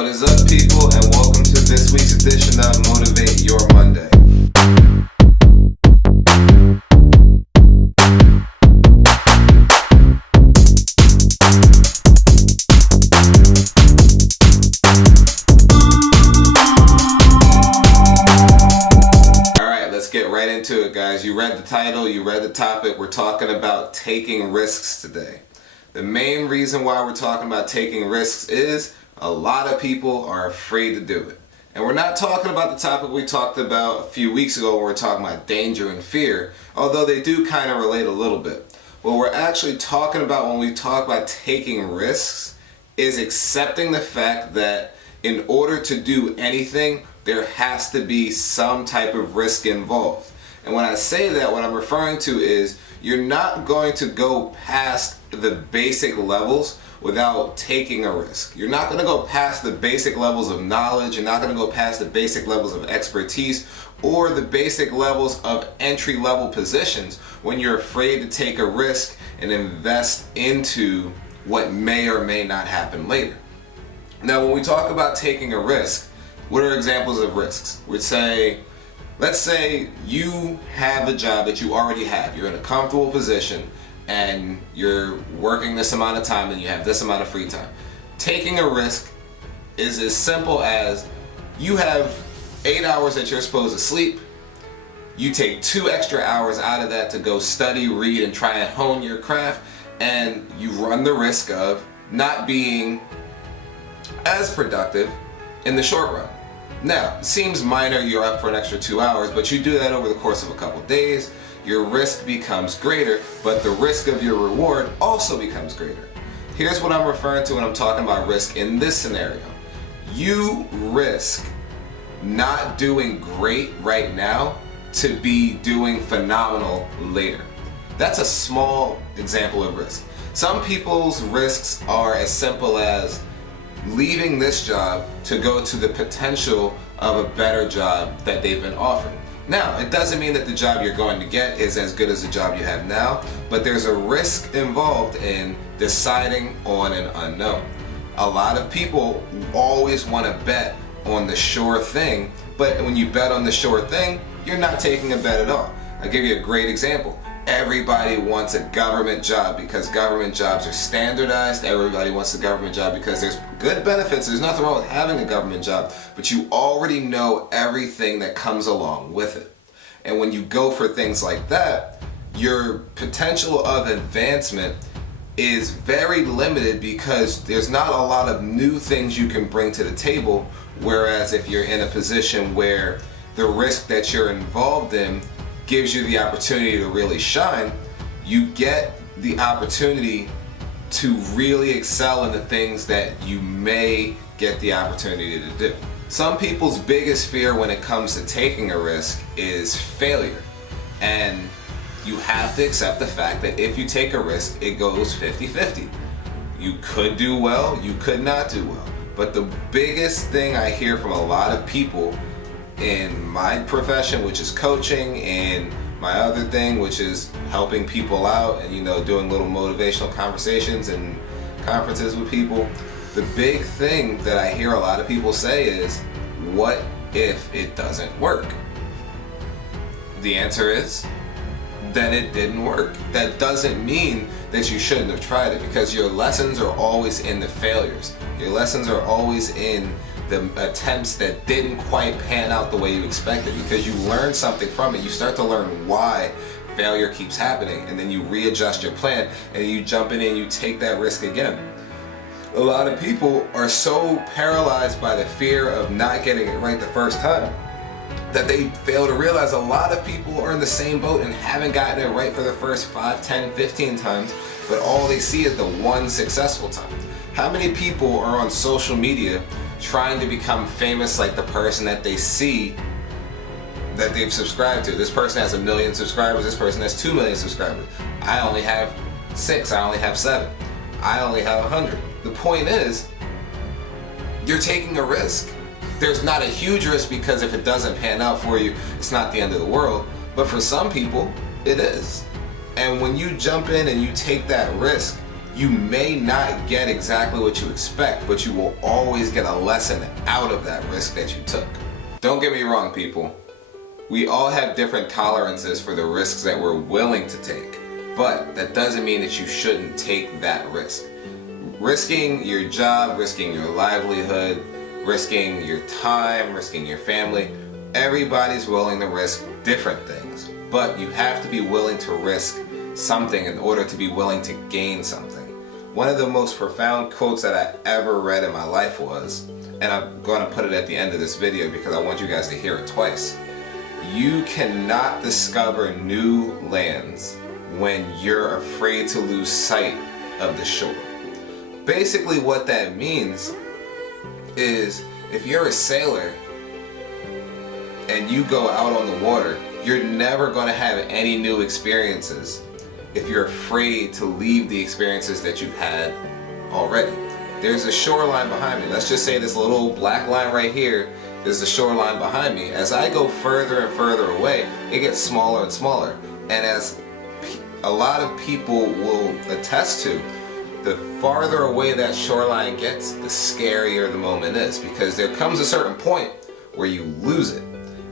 What is up, people, and welcome to this week's edition of Motivate Your Monday. Alright, let's get right into it, guys. You read the title, you read the topic. We're talking about taking risks today. The main reason why we're talking about taking risks is a lot of people are afraid to do it. And we're not talking about the topic we talked about a few weeks ago when we were talking about danger and fear, although they do kind of relate a little bit. What we're actually talking about when we talk about taking risks is accepting the fact that in order to do anything, there has to be some type of risk involved. And when I say that, what I'm referring to is you're not going to go past the basic levels without taking a risk. You're not going to go past the basic levels of knowledge. You're not going to go past the basic levels of expertise or the basic levels of entry-level positions when you're afraid to take a risk and invest into what may or may not happen later. Now, when we talk about taking a risk, what are examples of risks? Let's say you have a job that you already have. You're in a comfortable position and you're working this amount of time and you have this amount of free time. Taking a risk is as simple as you have 8 hours that you're supposed to sleep. You take 2 extra hours out of that to go study, read, and try and hone your craft, and you run the risk of not being as productive in the short run. Now, it seems minor, you're up for an extra 2 hours, but you do that over the course of a couple days. Your risk becomes greater, but the risk of your reward also becomes greater. Here's what I'm referring to when I'm talking about risk in this scenario. You risk not doing great right now to be doing phenomenal later. That's a small example of risk. Some people's risks are as simple as leaving this job to go to the potential of a better job that they've been offered. Now, it doesn't mean that the job you're going to get is as good as the job you have now, but there's a risk involved in deciding on an unknown. A lot of people always want to bet on the sure thing, but when you bet on the sure thing, you're not taking a bet at all. I'll give you a great example. Everybody wants a government job because government jobs are standardized. Everybody wants a government job because there's good benefits. There's nothing wrong with having a government job, but you already know everything that comes along with it. And when you go for things like that, your potential of advancement is very limited because there's not a lot of new things you can bring to the table. Whereas if you're in a position where the risk that you're involved in gives you the opportunity to really shine, you get the opportunity to really excel in the things that you may get the opportunity to do. Some people's biggest fear when it comes to taking a risk is failure. And you have to accept the fact that if you take a risk, it goes 50-50. You could do well, you could not do well. But the biggest thing I hear from a lot of people in my profession, which is coaching, and my other thing, which is helping people out and doing little motivational conversations and conferences with people, the big thing that I hear a lot of people say is, what if it doesn't work? The answer is, then it didn't work. That doesn't mean that you shouldn't have tried it, because your lessons are always in the failures. Your lessons are always in the attempts that didn't quite pan out the way you expected, because you learn something from it. You start to learn why failure keeps happening, and then you readjust your plan and you jump in and you take that risk again. A lot of people are so paralyzed by the fear of not getting it right the first time that they fail to realize a lot of people are in the same boat and haven't gotten it right for the first 5, 10, 15 times, but all they see is the one successful time. How many people are on social media trying to become famous like the person that they see that they've subscribed to? This person has 1 million subscribers, this person has 2 million subscribers. I only have 6, I only have 7, I only have 100. The point is, you're taking a risk. There's not a huge risk, because if it doesn't pan out for you, it's not the end of the world. But for some people, it is. And when you jump in and you take that risk, You may not get exactly what you expect, but you will always get a lesson out of that risk that you took. Don't get me wrong, people. We all have different tolerances for the risks that we're willing to take, but that doesn't mean that you shouldn't take that risk. Risking your job, risking your livelihood, risking your time, risking your family, everybody's willing to risk different things, but you have to be willing to risk something in order to be willing to gain something. One of the most profound quotes that I ever read in my life was, and I'm going to put it at the end of this video because I want you guys to hear it twice. You cannot discover new lands when you're afraid to lose sight of the shore. Basically what that means is if you're a sailor and you go out on the water, you're never going to have any new experiences if you're afraid to leave the experiences that you've had already. There's a shoreline behind me. Let's just say this little black line right here is the shoreline behind me. As I go further and further away, it gets smaller and smaller. And as a lot of people will attest to, the farther away that shoreline gets, the scarier the moment is, because there comes a certain point where you lose it.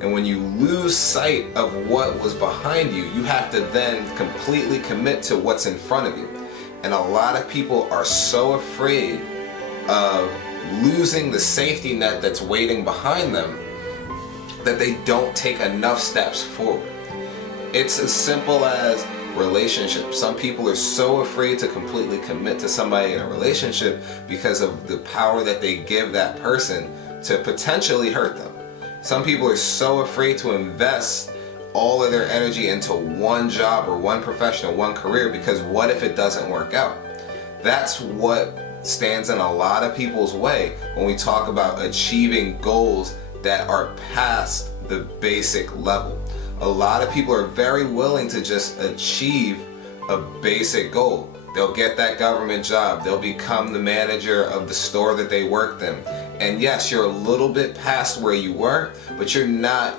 And when you lose sight of what was behind you, you have to then completely commit to what's in front of you. And a lot of people are so afraid of losing the safety net that's waiting behind them that they don't take enough steps forward. It's as simple as relationships. Some people are so afraid to completely commit to somebody in a relationship because of the power that they give that person to potentially hurt them. Some people are so afraid to invest all of their energy into one job or one profession or one career because what if it doesn't work out? That's what stands in a lot of people's way when we talk about achieving goals that are past the basic level. A lot of people are very willing to just achieve a basic goal. They'll get that government job. They'll become the manager of the store that they worked in. And yes, you're a little bit past where you were, but you're not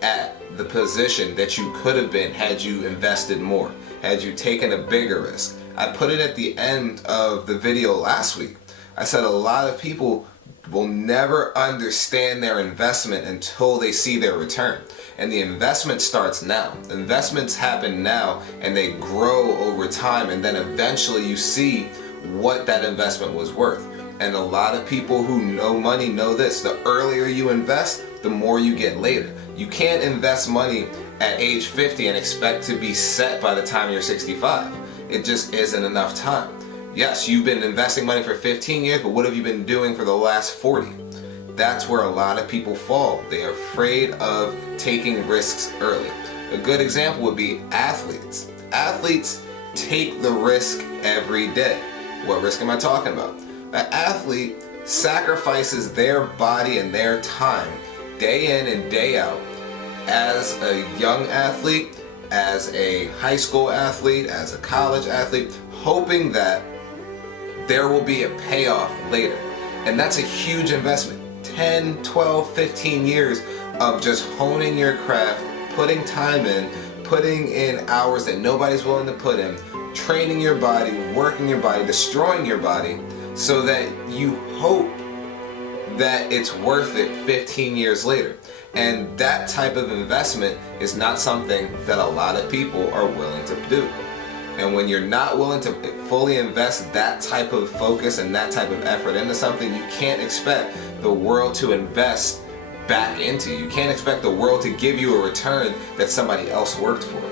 at the position that you could have been had you invested more, had you taken a bigger risk. I put it at the end of the video last week. I said a lot of people will never understand their investment until they see their return. And the investment starts now. Investments happen now and they grow over time, and then eventually you see what that investment was worth. And a lot of people who know money know this: the earlier you invest, the more you get later. You can't invest money at age 50 and expect to be set by the time you're 65. It just isn't enough time. Yes, you've been investing money for 15 years, but what have you been doing for the last 40? That's where a lot of people fall. They are afraid of taking risks early. A good example would be athletes. Athletes take the risk every day. What risk am I talking about? An athlete sacrifices their body and their time day in and day out as a young athlete, as a high school athlete, as a college athlete, hoping that there will be a payoff later. And that's a huge investment. 10, 12, 15 years of just honing your craft, putting time in, putting in hours that nobody's willing to put in, training your body, working your body, destroying your body, so that you hope that it's worth it 15 years later. And that type of investment is not something that a lot of people are willing to do. And when you're not willing to fully invest that type of focus and that type of effort into something, you can't expect the world to invest back into you. You can't expect the world to give you a return that somebody else worked for.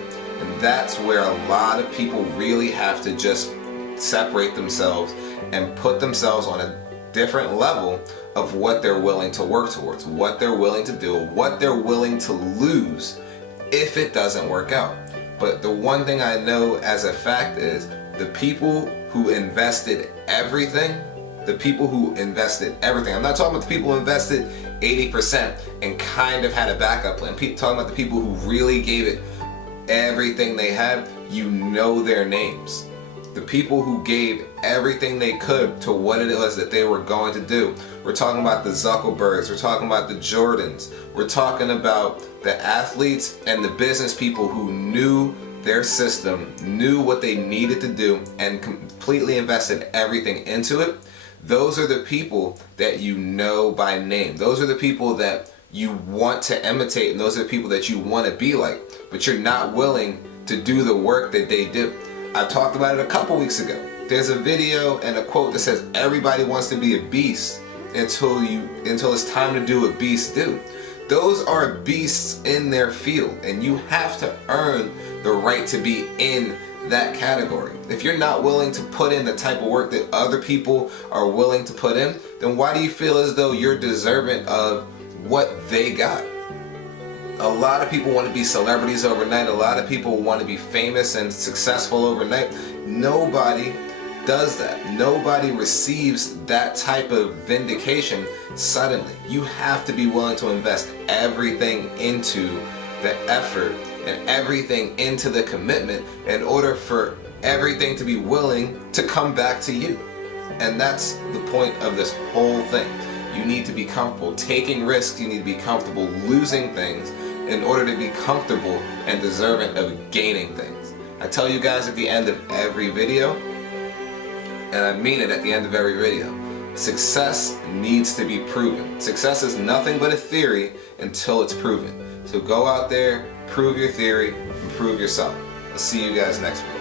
And that's where a lot of people really have to just separate themselves and put themselves on a different level of what they're willing to work towards, what they're willing to do, what they're willing to lose if it doesn't work out. But the one thing I know as a fact is the people who invested everything, I'm not talking about the people who invested 80% and kind of had a backup plan. I'm talking about the people who really gave it everything they had. You know their names. The people who gave everything they could to what it was that they were going to do. We're talking about the Zuckerbergs, we're talking about the Jordans, we're talking about the athletes and the business people who knew their system, knew what they needed to do, and completely invested everything into it, those are the people that you know by name. Those are the people that you want to imitate, and those are the people that you want to be like, but you're not willing to do the work that they do. I talked about it a couple weeks ago. There's a video and a quote that says everybody wants to be a beast until it's time to do what beasts do. Those are beasts in their field, and you have to earn the right to be in that category. If you're not willing to put in the type of work that other people are willing to put in, then why do you feel as though you're deserving of what they got? A lot of people want to be celebrities overnight. A lot of people want to be famous and successful overnight. Nobody does that. Nobody receives that type of vindication suddenly. You have to be willing to invest everything into the effort and everything into the commitment in order for everything to be willing to come back to you. And that's the point of this whole thing. You need to be comfortable taking risks. You need to be comfortable losing things in order to be comfortable and deserving of gaining things. I tell you guys at the end of every video, and I mean it at the end of every video, success needs to be proven. Success is nothing but a theory until it's proven. So go out there, prove your theory, and prove yourself. I'll see you guys next week.